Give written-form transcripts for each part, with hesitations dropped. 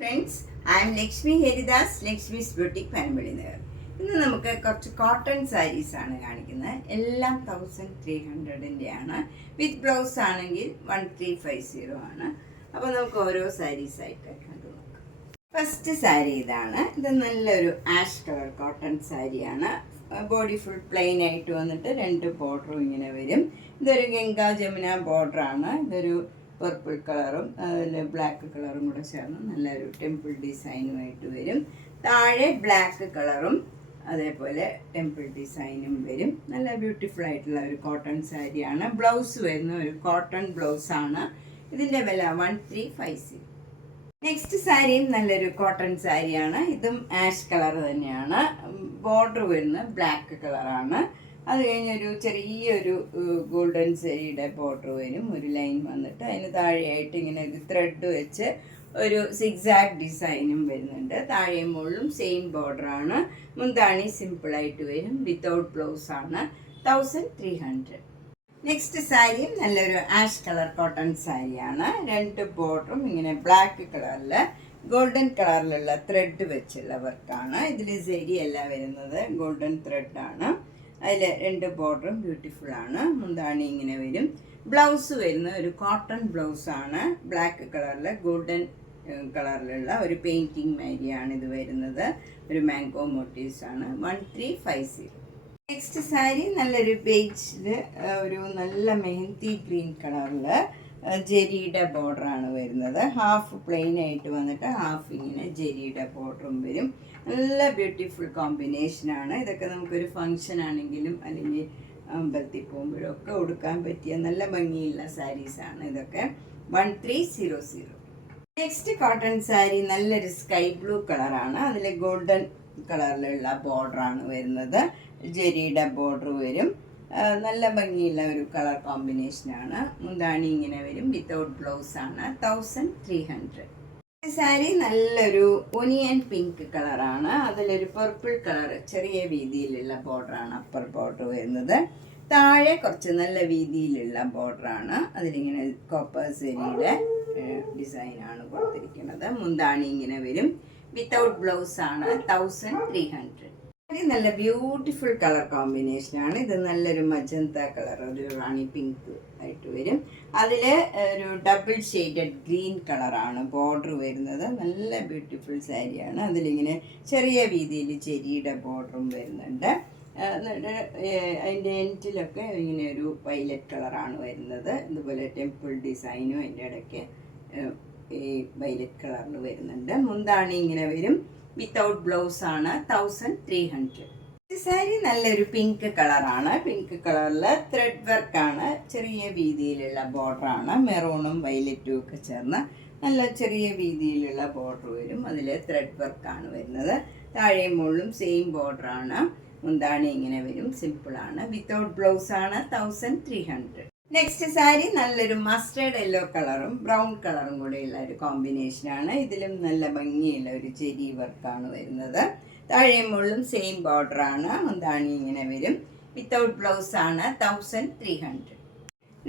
Friends, I M Lakshmi Haridas, Lakshmi's boutique Panampilly Nagar. ഇന്ന് നമുക്ക് കുറച്ച് കോട്ടൺ സാരീസ് ആണ് കാണിക്കുന്നത്. എല്ലാം 1300 ആണ്. വിത്ത് ബ്ലൗസ് ആണെങ്കിൽ 1350 ആണ്. അപ്പോൾ നമുക്ക് ഓരോ സാരീസ് ആയിട്ട് കണ്ടു നോക്കാം. ഫസ്റ്റ് സാരി ഇതാണ്. ഇത് നല്ലൊരു ആഷ് കളർ കോട്ടൺ സാരിയാണ്. ബോഡി ഫുൾ പ്ലെയിൻ ആയിട്ട് വന്നിട്ട് 2 ബോർഡറും ഇങ്ങനെ വരും. ഇതൊരു ഗംഗാ ജമുന ബോർഡറാണ്. ഇതൊരു പർപ്പിൾ കളറും അതിൽ ബ്ലാക്ക് കളറും കൂടെ ചേർന്ന് നല്ലൊരു ടെമ്പിൾ ഡിസൈനുമായിട്ട് വരും. താഴെ ബ്ലാക്ക് കളറും അതേപോലെ ടെമ്പിൾ ഡിസൈനും വരും. നല്ല ബ്യൂട്ടിഫുൾ ആയിട്ടുള്ള ഒരു കോട്ടൺ സാരിയാണ്. ബ്ലൗസ് വരുന്ന ഒരു കോട്ടൺ ബ്ലൗസാണ്. ഇതിൻ്റെ വില 1350. നെക്സ്റ്റ് സാരിയും നല്ലൊരു കോട്ടൺ സാരിയാണ്. ഇതും ആഷ് കളർ തന്നെയാണ്. ബോർഡർ വരുന്നത് ബ്ലാക്ക് കളറാണ്. അത് കഴിഞ്ഞൊരു ചെറിയൊരു ഗോൾഡൻ സാരിയുടെ ബോർഡർ വരും. ഒരു ലൈൻ വന്നിട്ട് അതിന് താഴെയായിട്ട് ഇങ്ങനെ ഒരു ത്രെഡ് വെച്ച് ഒരു സിക്സാഗ് ഡിസൈനും വരുന്നുണ്ട്. താഴെയും മുകളിലും സെയിം ബോർഡറാണ്. മുന്താണി സിമ്പിളായിട്ട് വരും. വിത്തൗട്ട് ബ്ലൗസ് ആണ്. 1300. നെക്സ്റ്റ് സാരിയും നല്ലൊരു ആഷ് കളർ കോട്ടൺ സാരിയാണ്. 2 ബോർഡറും ഇങ്ങനെ ബ്ലാക്ക് കളറിൽ ഗോൾഡൻ കളറിലുള്ള ത്രെഡ് വെച്ചുള്ള വർക്കാണ്. ഇതിൽ സെരി അല്ല വരുന്നത്, ഗോൾഡൻ ത്രെഡാണ്. അതിൽ 2 ബോർഡറും ബ്യൂട്ടിഫുൾ ആണ്. മുന്താണി ഇങ്ങനെ വരും. ബ്ലൗസ് വരുന്ന ഒരു കോട്ടൺ ബ്ലൗസാണ്. ബ്ലാക്ക് കളറിൽ ഗോൾഡൻ കളറിലുള്ള ഒരു പെയിൻറ്റിങ് മാരിയാണ് ഇത് വരുന്നത്. ഒരു മാംഗോ മോട്ടീവ്സ് ആണ്. 1350. നെക്സ്റ്റ് സാരി നല്ലൊരു ബേജിൽ ഒരു നല്ല മെഹന്തി ഗ്രീൻ കളറിൽ ജെരിയുടെ ബോർഡറാണ് വരുന്നത്. ഹാഫ് പ്ലെയിൻ ആയിട്ട് വന്നിട്ട് ഹാഫ് ഇങ്ങനെ ജെരിയുടെ ബോർഡറും വരും. നല്ല ബ്യൂട്ടിഫുൾ കോമ്പിനേഷനാണ്. ഇതൊക്കെ നമുക്കൊരു ഫങ്ഷൻ ആണെങ്കിലും അല്ലെങ്കിൽ അമ്പലത്തിൽ പോകുമ്പോഴൊക്കെ ഉടുക്കാൻ പറ്റിയ നല്ല ഭംഗിയുള്ള സാരീസാണ് ഇതൊക്കെ. 1300. നെക്സ്റ്റ് കോട്ടൺ സാരി നല്ലൊരു സ്കൈ ബ്ലൂ കളറാണ്. അതിൽ ഗോൾഡൻ കളറിലുള്ള ബോർഡറാണ് വരുന്നത്. ജെരിയുടെ ബോർഡർ വരും. നല്ല ഭംഗിയുള്ള ഒരു കളർ കോമ്പിനേഷനാണ്. മുന്താണി ഇങ്ങനെ വരും. വിത്തൗട്ട് ബ്ലൗസ് ആണ്. 1300. സാരി നല്ലൊരു ഒനിയൻ പിങ്ക് കളറാണ്. അതിലൊരു പർപ്പിൾ കളർ ചെറിയ വീതിയിലുള്ള ബോർഡറാണ് അപ്പർ ബോർഡർ വരുന്നത്. താഴെ കുറച്ച് നല്ല വീതിയിലുള്ള ബോർഡറാണ്. അതിലിങ്ങനെ കോപ്പർ സെരിയുടെ ഡിസൈനാണ് കൊടുത്തിരിക്കുന്നത്. മുന്താണി ഇങ്ങനെ വരും. വിത്തൗട്ട് ബ്ലൗസ് ആണ്. 1300. നല്ല ബ്യൂട്ടിഫുൾ കളർ കോമ്പിനേഷനാണ്. ഇത് നല്ലൊരു മജന്ത കളർ, ഒരു റാണി പിങ്ക് ആയിട്ട് വരും. അതിൽ ഒരു ഡബിൾ ഷെയ്ഡഡ് ഗ്രീൻ കളറാണ് ബോർഡർ വരുന്നത്. നല്ല ബ്യൂട്ടിഫുൾ സാരിയാണ്. അതിലിങ്ങനെ ചെറിയ രീതിയിൽ ചെരിയുടെ ബോർഡറും വരുന്നുണ്ട്. അതിൻ്റെ എൻഡിലൊക്കെ ഇങ്ങനെ ഒരു വയലറ്റ് കളറാണ് വരുന്നത്. ഇതുപോലെ ടെമ്പിൾ ഡിസൈനും അതിൻ്റെ ഇടയ്ക്ക് ഈ വയലറ്റ് കളറിൽ വരുന്നുണ്ട്. മുന്താണി ഇങ്ങനെ വരും. വിത്തൗട്ട് ബ്ലൗസ് ആണ്. 1300. സാരി നല്ലൊരു പിങ്ക് കളറാണ്. പിങ്ക് കളറിൽ ത്രെഡ് വർക്കാണ്. ചെറിയ വീതിയിലുള്ള ബോർഡറാണ്. മെറൂണും വയലറ്റും ഒക്കെ ചേർന്ന് നല്ല ചെറിയ വീതിയിലുള്ള ബോർഡർ വരും. അതിൽ ത്രെഡ് വർക്കാണ് വരുന്നത്. താഴെയും മുകളിലും സെയിം ബോർഡറാണ്. മുന്താണി ഇങ്ങനെ വരും. സിമ്പിളാണ്. വിത്തൗട്ട് ബ്ലൗസ് ആണ്. 1300. നെക്സ്റ്റ് സാരി നല്ലൊരു മസ്റ്റേർഡ് യെല്ലോ കളറും ബ്രൗൺ കളറും കൂടെയുള്ള ഒരു കോമ്പിനേഷനാണ്. ഇതിലും നല്ല ഭംഗിയുള്ള ഒരു ചെരി വർക്കാണ് വരുന്നത്. താഴെയും മുകളിലും സെയിം ബോർഡറാണ്. മുന്താണി ഇങ്ങനെ വരും. വിത്തൗട്ട് ബ്ലൗസ് ആണ്. 1300.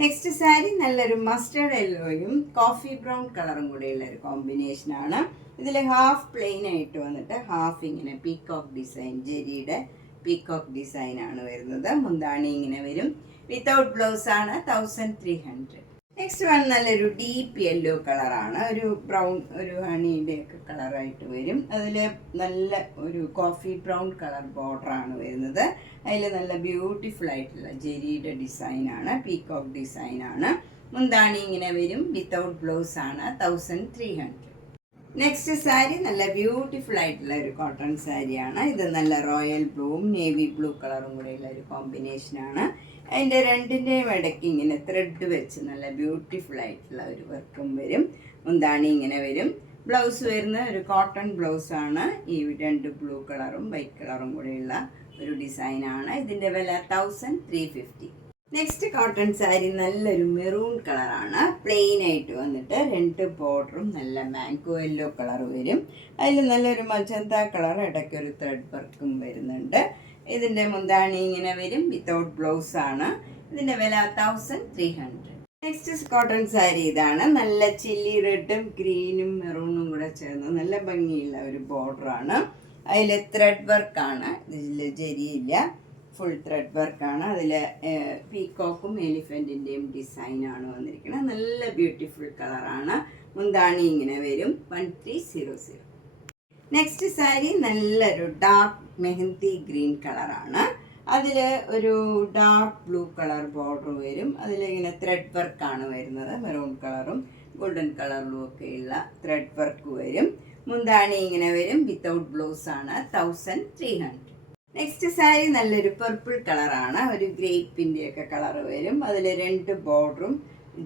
നെക്സ്റ്റ് സാരി നല്ലൊരു മസ്റ്റേർഡ് യെല്ലോയും കോഫി ബ്രൗൺ കളറും കൂടെയുള്ള ഒരു കോമ്പിനേഷനാണ്. ഇതിൽ ഹാഫ് പ്ലെയിൻ ആയിട്ട് വന്നിട്ട് ഹാഫ് ഇങ്ങനെ പീകോക്ക് ഡിസൈൻ, ജെരിയുടെ പീകോക്ക് ഡിസൈനാണ് വരുന്നത്. മുന്താണി ഇങ്ങനെ വരും. വിത്തൗട്ട് ബ്ലൗസ് ആണ്. 1300. നെക്സ്റ്റ് വൺ നല്ലൊരു ഡീപ്പ് യെല്ലോ കളറാണ്. ഒരു ബ്രൗൺ, ഒരു ഹണിയുടെ ഒക്കെ കളറായിട്ട് വരും. അതിൽ നല്ല ഒരു കോഫി ബ്രൗൺ കളർ ബോർഡറാണ് വരുന്നത്. അതിൽ നല്ല ബ്യൂട്ടിഫുൾ ആയിട്ടുള്ള ജെരിയുടെ ഡിസൈനാണ്, പീകോക്ക് ഡിസൈനാണ്. മുന്താണി ഇങ്ങനെ വരും. വിത്തൗട്ട് ബ്ലൗസ് ആണ്. 1300. നെക്സ്റ്റ് സാരി നല്ല ബ്യൂട്ടിഫുൾ ആയിട്ടുള്ള ഒരു കോട്ടൺ സാരിയാണ്. ഇത് നല്ല റോയൽ ബ്ലൂവും നേവി ബ്ലൂ കളറും കൂടെയുള്ള ഒരു കോമ്പിനേഷനാണ്. അതിൻ്റെ രണ്ടിൻ്റെയും ഇടയ്ക്ക് ഇങ്ങനെ ത്രെഡ് വെച്ച് നല്ല ബ്യൂട്ടിഫുൾ ആയിട്ടുള്ള ഒരു വർക്കും വരും. മുന്താണി ഇങ്ങനെ വരും. ബ്ലൗസ് വരുന്ന ഒരു കോട്ടൺ ബ്ലൗസാണ്. ഈ 2 ബ്ലൂ കളറും വൈറ്റ് കളറും കൂടെയുള്ള ഒരു ഡിസൈനാണ്. ഇതിൻ്റെ വില 1350. നെക്സ്റ്റ് കോട്ടൺ സാരി നല്ലൊരു മെറൂൺ കളറാണ്. പ്ലെയിൻ ആയിട്ട് വന്നിട്ട് 2 ബോർഡറും നല്ല മാംഗോ യെല്ലോ കളർ വരും. അതിൽ നല്ലൊരു മജന്ത കളർ, ഇടയ്ക്കൊരു ത്രെഡ് വർക്കും വരുന്നുണ്ട്. ഇതിൻ്റെ മുന്താണി ഇങ്ങനെ വരും. വിത്തൗട്ട് ബ്ലൗസ് ആണ്. ഇതിൻ്റെ വില 1300. നെക്സ്റ്റ് കോട്ടൺ സാരി ഇതാണ്. നല്ല ചില്ലി റെഡും ഗ്രീനും മെറൂണും കൂടെ ചേർന്ന് നല്ല ഭംഗിയുള്ള ഒരു ബോർഡറാണ്. അതിൽ ത്രെഡ് വർക്കാണ്, ഇതിൽ ജരിയില്ല, ഫുൾ ത്രെഡ് വർക്കാണ്. അതിൽ പീക്കോക്കും എലിഫൻറ്റിൻ്റെയും ഡിസൈനാണ് വന്നിരിക്കുന്നത്. നല്ല ബ്യൂട്ടിഫുൾ കളറാണ്. മുന്താണി ഇങ്ങനെ വരും. 1300. നെക്സ്റ്റ് സാരി നല്ലൊരു ഡാർക്ക് മെഹന്തി ഗ്രീൻ കളറാണ്. അതിൽ ഒരു ഡാർക്ക് ബ്ലൂ കളർ ബോർഡർ വരും. അതിലിങ്ങനെ ത്രെഡ് വർക്കാണ് വരുന്നത്. മെറൂൺ കളറും ഗോൾഡൻ കളറിലും ഒക്കെയുള്ള ത്രെഡ് വർക്ക് വരും. മുന്താണി ഇങ്ങനെ വരും. വിത്തൗട്ട് ബ്ലൗസ് ആണ്. 1300. നെക്സ്റ്റ് സാരി നല്ലൊരു പർപ്പിൾ കളറാണ്. ഒരു ഗ്രേപ്പിൻ്റെ ഒക്കെ കളർ വരും. അതിൽ 2 ബോർഡറും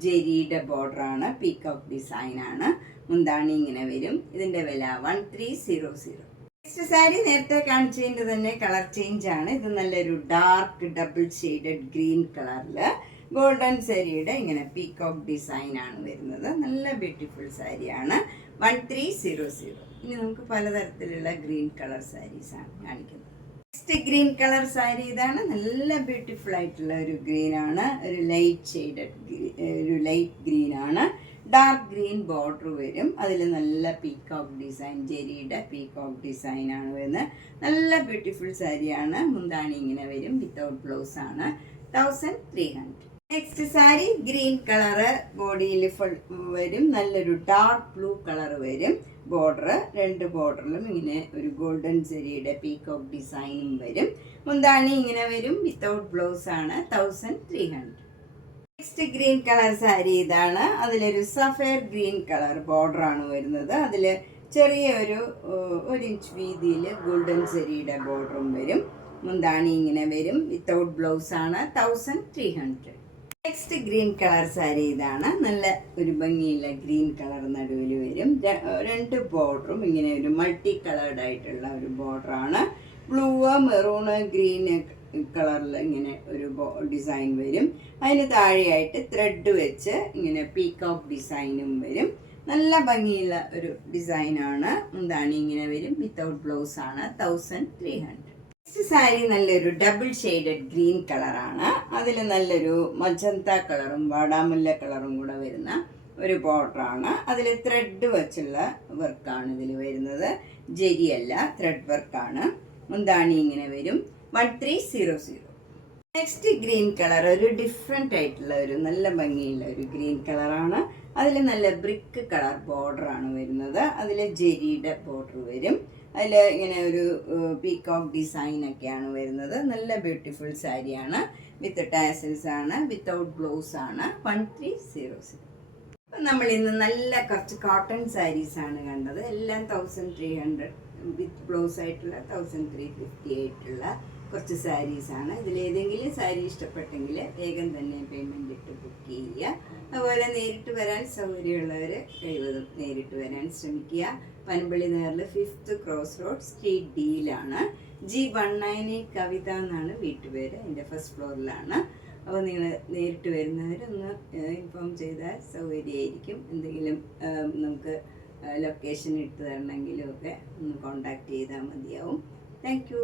ജെരിയുടെ ബോർഡറാണ്. പീക്കോക്ക് ഡിസൈനാണ്. മുന്താണി ഇങ്ങനെ വരും. ഇതിൻ്റെ വില 1300. നെക്സ്റ്റ് സാരി നേരത്തെ കാണിച്ചതിൻ്റെ തന്നെ കളർ ചേഞ്ച് ആണ്. ഇത് നല്ലൊരു ഡാർക്ക് ഡബിൾ ഷെയ്ഡഡ് ഗ്രീൻ കളറിൽ ഗോൾഡൻ സാരിയുടെ ഇങ്ങനെ പീക്കോക്ക് ഡിസൈനാണ് വരുന്നത്. നല്ല ബ്യൂട്ടിഫുൾ സാരിയാണ്. 1300. ഇനി നമുക്ക് പലതരത്തിലുള്ള ഗ്രീൻ കളർ സാരീസാണ് കാണിക്കുന്നത്. നെക്സ്റ്റ് ഗ്രീൻ കളർ സാരി ഇതാണ്. നല്ല ബ്യൂട്ടിഫുൾ ആയിട്ടുള്ള ഒരു ഗ്രീനാണ്. ഒരു ലൈറ്റ് ഷെയ്ഡഡ് ഒരു ലൈറ്റ് ഗ്രീനാണ്. ഡാർക്ക് ഗ്രീൻ ബോർഡർ വരും. അതിൽ നല്ല പീക്കോക്ക് ഡിസൈൻ, ജെരിയുടെ പീക്കോക്ക് ഡിസൈനാണ് വരുന്നത്. നല്ല ബ്യൂട്ടിഫുൾ സാരിയാണ്. മുന്താണി ഇങ്ങനെ വരും. വിത്തൗട്ട് ബ്ലൗസ് ആണ്. 1300. നെക്സ്റ്റ് സാരി ഗ്രീൻ കളറ് ബോഡിയിൽ ഫുൾ വരും. നല്ലൊരു ഡാർക്ക് ബ്ലൂ കളർ വരും. ബോർഡർ 2 ബോർഡറിലും ഇങ്ങനെ ഒരു ഗോൾഡൻ ജെരിയുടെ പീക്കോക്ക് ഡിസൈനും വരും. മുന്താണി ഇങ്ങനെ വരും. വിത്തൗട്ട് ബ്ലൗസ് ആണ്. 1300. നെക്സ്റ്റ് ഗ്രീൻ കളർ സാരി ഇതാണ്. അതിലൊരു സഫയർ ഗ്രീൻ കളർ ബോർഡറാണ് വരുന്നത്. അതിൽ ചെറിയ ഒരു 1 ഇഞ്ച് വീതിയിൽ ഗോൾഡൻ ജെരിയുടെ ബോർഡറും വരും. മുന്താണി ഇങ്ങനെ വരും. വിത്തൗട്ട് ബ്ലൗസ് ആണ്. 1300. നെക്സ്റ്റ് ഗ്രീൻ കളർ സാരി ഇതാണ്. നല്ല ഒരു ഭംഗിയുള്ള ഗ്രീൻ കളർ നടുവിൽ വരും. 2 ബോർഡറും ഇങ്ങനെ ഒരു മൾട്ടി കളേർഡ് ആയിട്ടുള്ള ഒരു ബോർഡറാണ്. ബ്ലൂ, മെറൂണ്, ഗ്രീൻ കളറിൽ ഇങ്ങനെ ഒരു ഡിസൈൻ വരും. അതിന് താഴെയായിട്ട് ത്രെഡ് വെച്ച് ഇങ്ങനെ പീക്കോക്ക് ഡിസൈനും വരും. നല്ല ഭംഗിയുള്ള ഒരു ഡിസൈനാണ്. മുന്താണി ഇങ്ങനെ വരും. വിത്തൗട്ട് ബ്ലൗസ് ആണ്. 1300. നെക്സ്റ്റ് സാരി നല്ലൊരു ഡബിൾ ഷെയ്ഡഡ് ഗ്രീൻ കളറാണ്. അതിൽ നല്ലൊരു മജന്ത കളറും വാടാമുല്ല കളറും കൂടെ വരുന്ന ഒരു ബോർഡറാണ്. അതിൽ ത്രെഡ് വെച്ചുള്ള വർക്കാണ് ഇതിൽ വരുന്നത്. ജെരിയല്ല, ത്രെഡ് വർക്കാണ്. മുന്താണി ഇങ്ങനെ വരും. 1300. നെക്സ്റ്റ് ഗ്രീൻ കളർ ഒരു ഡിഫറെൻ്റ് ആയിട്ടുള്ള ഒരു നല്ല ഭംഗിയുള്ള ഒരു ഗ്രീൻ കളറാണ്. അതിൽ നല്ല ബ്രിക്ക് കളർ ബോർഡറാണ് വരുന്നത്. അതിൽ ജെരിയുടെ ബോർഡർ വരും. അതിൽ ഇങ്ങനെ ഒരു പീക്കോക്ക് ഡിസൈനൊക്കെയാണ് വരുന്നത്. നല്ല ബ്യൂട്ടിഫുൾ സാരിയാണ്. വിത്ത് ടാസൽസ് ആണ്. വിത്തൗട്ട് ബ്ലൗസ് ആണ്. 1300. അപ്പം നമ്മൾ ഇന്ന് നല്ല കുറച്ച് കോട്ടൺ സാരീസാണ് കണ്ടത്. എല്ലാം 1300 വിത്ത് ബ്ലൗസ് ആയിട്ടുള്ള 1350 ആയിട്ടുള്ള കുറച്ച് സാരീസാണ്. ഇതിലേതെങ്കിലും സാരി ഇഷ്ടപ്പെട്ടെങ്കിൽ വേഗം തന്നെ പേയ്മെൻറ്റ് ഇട്ട് ബുക്ക് ചെയ്യുക. അതുപോലെ നേരിട്ട് വരാൻ സൗകര്യമുള്ളവർ കഴിവതും നേരിട്ട് വരാൻ ശ്രമിക്കുക. പനമ്പള്ളി നഗറിൽ 5th ക്രോസ് റോഡ് സ്ട്രീറ്റ് ഡിയിലാണ്. G198 കവിത എന്നാണ് വീട്ടുപേര്. അതിൻ്റെ ഫസ്റ്റ് ഫ്ലോറിലാണ്. അപ്പോൾ നിങ്ങൾ നേരിട്ട് വരുന്നവരൊന്ന് ഇൻഫോം ചെയ്താൽ സൗകര്യമായിരിക്കും. എന്തെങ്കിലും നമുക്ക് ലൊക്കേഷൻ ഇട്ട് തരണമെങ്കിലും ഒക്കെ ഒന്ന് കോണ്ടാക്ട് ചെയ്താൽ മതിയാവും. Thank you.